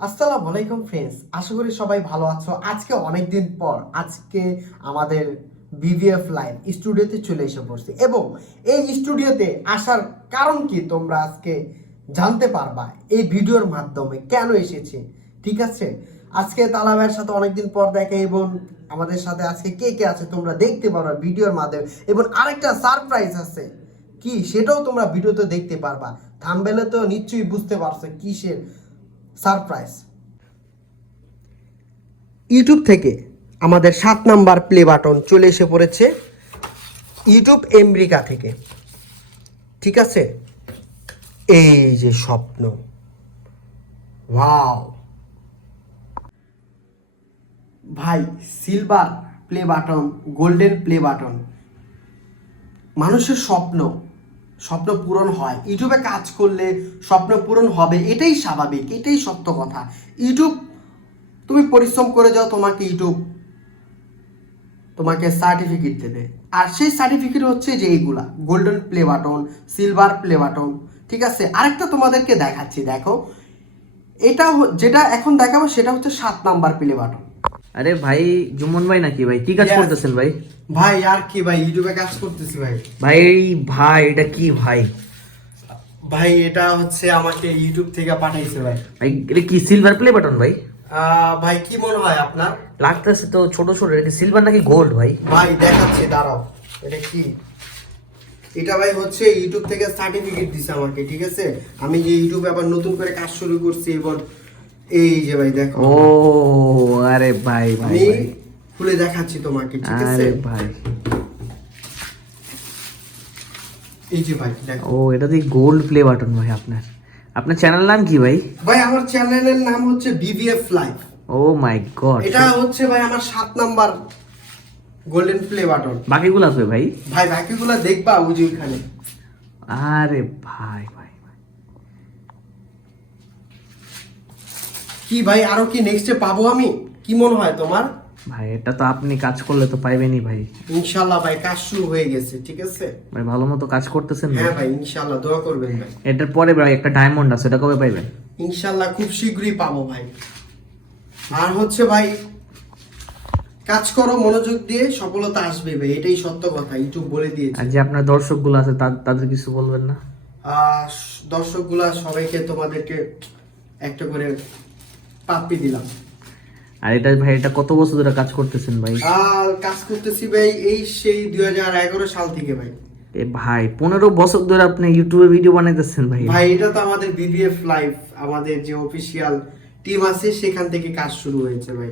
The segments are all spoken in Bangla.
আসসালামু আলাইকুম ফ্রেন্ডস আশা করি সবাই ভালো আছো। আজকে অনেক দিন পর, আজকে আমাদের বিভিএফ লাইভ স্টুডিওতে চলে এসে পড়ছি এবং এই স্টুডিওতে আসার কারণ কি তোমরা আজকে জানতে পারবা? এই ভিডিওর মাধ্যমে কেন এসেছি? ঠিক আছে? আজকে তালা ভাইয়ের সাথে অনেকদিন পর দেখে এবং আমাদের সাথে আজকে কে কে আছে তোমরা দেখতে পারবা ভিডিওর মাধ্যমে। এবং আরেকটা সারপ্রাইজ আছে কি সেটাও তোমরা ভিডিওতে দেখতে পারবা। থামবেলে তো নিশ্চয়ই বুঝতে পারছ কিসের সারপ্রাইজ। ইউটিউব থেকে আমাদের সাত নাম্বার প্লে বাটন চলে এসে পড়েছে ইউটিউব আমেরিকা থেকে। ঠিক আছে? এই যে স্বপ্ন। ওয়াও। ভাই, silver play button, golden play button. মানুষের স্বপ্ন। স্বপ্ন পূরণ হয়। ইউটিউবে কাজ করলে স্বপ্ন পূরণ হবে, এটাই স্বাভাবিক, এটাই সত্য কথা। ইউটিউব, তুমি পরিশ্রম করে যাও, তোমাকে ইউটিউব তোমাকে সার্টিফিকেট দেবে। আর সেই সার্টিফিকেট হচ্ছে যে এইগুলা golden play button silver play button ঠিক আছে? আরেকটা তোমাদেরকে দেখাচ্ছি, দেখো। এটা যেটা এখন দেখাবো, সেটা হচ্ছে সাত নাম্বার প্লে বাটন আরে ভাই জুমন ভাই নাকি ভাই? কি কাজ. করতেছেন ভাই? ভাই আর কি ভাই? ইউটিউবে কাজ করতেছি ভাই। ভাই ভাই এটা কি ভাই? ভাই এটা হচ্ছে আমাকে ইউটিউব থেকে পাঠাইছে ভাই। ভাই এটা কি সিলভার প্লে বাটন ভাই? ভাই কি মনে হয় আপনার? লাগতেছে তো ছোট ছোট। এটা সিলভার নাকি গোল্ড ভাই? ভাই দেখাচ্ছি দাঁড়াও। এটা কি? এটা ভাই হচ্ছে ইউটিউব থেকে সার্টিফিকেট দিছে আমাকে ঠিক আছে? আমি যে ইউটিউবে আবার নতুন করে কাজ শুরু করছি এবং এই যে ভাই দেখো। ও আরে ভাই ভাই খুলে দেখাচ্ছি তোমাকে ঠিক আছে? আরে ভাই। এই যে ভাই দেখো। ও এটা দিয়ে গোল্ড প্লে বাটন ভাই আপনার। আপনার চ্যানেল নাম কি ভাই? ভাই আমার চ্যানেলের নাম হচ্ছে লাইভ ও মাই গড। এটা হচ্ছে ভাই আমার সাত নাম্বার গোল্ডেন প্লে বাটন বাকিগুলো আছে ভাই? ভাই বাকিগুলো দেখবা ওই যে ওইখানে। আরে ভাই ভাই ভাই। কি ভাই আরও কি নেক্সটে পাবো আমি? কি মনে হয় তোমার? ভাই এটা তো আপনি কাজ করলে তো পাইবেনই ভাই। ইনশাল্লাহ ভাই কাজ শুরু হয়ে গেছে ঠিক আছে? ভাই ভালো মতো কাজ করতেছেন হ্যাঁ ভাই ইনশাল্লাহ দোয়া করবেন ভাই। এটার পরে ভাই একটা ডায়মন্ড আছে এটা কবে পাইবেন? ইনশাল্লাহ খুব শীঘ্রই পাবো ভাই। আর হচ্ছে ভাই কাজ করো মনোযোগ দিয়ে সফলতা আসবে ভাই এটাই সত্য কথা ইউটিউব বলে দিয়েছে। আর যে আপনার দর্শকগুলো আছে তাদের কিছু বলবেন না? দর্শকগুলা সবাইকে তোমাদেরকে একটা করে পাপ্পি দিলাম। আর এটা ভাই এটা কত বছর ধরে কাজ করতেছেন ভাই? আর কাজ করতেছি ভাই এই সেই দুই হাজার এগারো সাল থেকে ভাই। এ ভাই পনেরো বছর ধরে আপনি ইউটিউবে ভিডিও বানাইতেছেন ভাই। ভাই এটা তো আমাদের বিবিএফ লাইভ আমাদের যে অফিসিয়াল টিম আছে সেখান থেকে কাজ শুরু হয়েছে ভাই।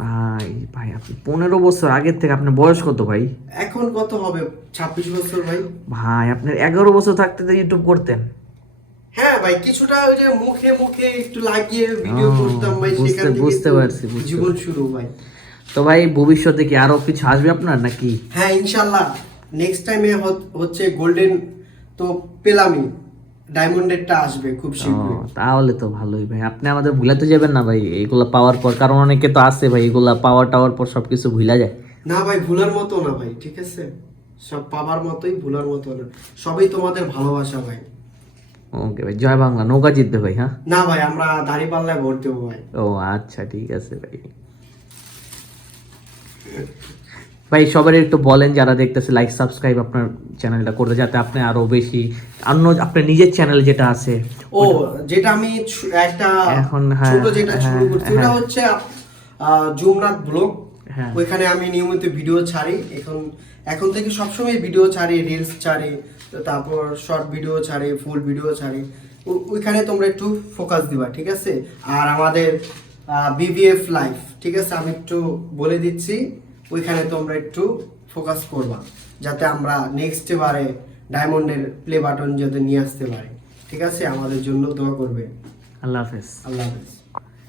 ভাই ভাই আপনি পনেরো বছর আগের থেকে আপনার বয়স কত ভাই? এখন কত হবে? ছাব্বিশ বছর ভাই। ভাই আপনার এগারো বছর থাকতে তো ইউটিউব করতেন। হ্যাঁ ভাই কিছুটা ওই যে মুখে মুখে একটু লাগিয়ে ভিডিও করতাম ভাই বুঝতে- সেখান থেকে বুঝতে পারছি, জীবন শুরু ভাই। তো ভাই ভবিষ্যতে কি আরও কিছু আসবে আপনার নাকি? হ্যাঁ ইনশাল্লাহ নেক্সট টাইমে হচ্ছে গোল্ডেন তো পেলামই। ডায়মন্ডেরটা আসবে খুব শীঘ্রই। তাহলে তো ভালোই ভাই। আপনি আমাদের ভুলাতে যাবেন না ভাই এইগুলা পাওয়ার পর। কারণ অনেকে তো আছে ভাই এগুলা পাওয়ার টাওয়ার পর সবকিছু ভুলা যায়। না ভাই ভুলার মতো না ভাই ঠিক আছে? সব পাবার মতোই ভুলার মতো না সবই তোমাদের ভালোবাসা ভাই। ওকে ভাই জয় বাংলা নৌকা জিতবে ভাই হ্যাঁ না ভাই আমরা দাড়ি পাল্লায় ভোট দেবো ভাই ও আচ্ছা ঠিক আছে ভাই ভাই সবার একটু বলেন যারা দেখতেছে লাইক সাবস্ক্রাইব আপনার চ্যানেলটা করতে যাতে আপনি আরও বেশি অন্য আপনার নিজের চ্যানেল যেটা আছে ও যেটা আমি একটা এখন হ্যাঁ, ছোট যেটা শুরু হ্যাঁ, করছি ওটা হ্যাঁ। হচ্ছে আহ, যমুনাথ ব্লগ। ওইখানে আমি নিয়মিত ভিডিও ছাড়ি। এখন এখন থেকে সবসময় ভিডিও ছাড়ি রিলস ছাড়ি তারপর শর্ট ভিডিও ছাড়ি ফুল ভিডিও ছাড়ি। ওইখানে তোমরা একটু ফোকাস দিবা ঠিক আছে? আর আমাদের বিবিএফ লাইফ ঠিক আছে? আমি একটু বলে দিচ্ছি ওইখানে তোমরা একটু ফোকাস করবা যাতে আমরা নেক্সট বারে ডায়মন্ডের প্লে বাটন যাতে নিয়ে আসতে পারি। ঠিক আছে? আমাদের জন্য দোয়া করবে আল্লাহ হাফেজ। আল্লাহ হাফেজ।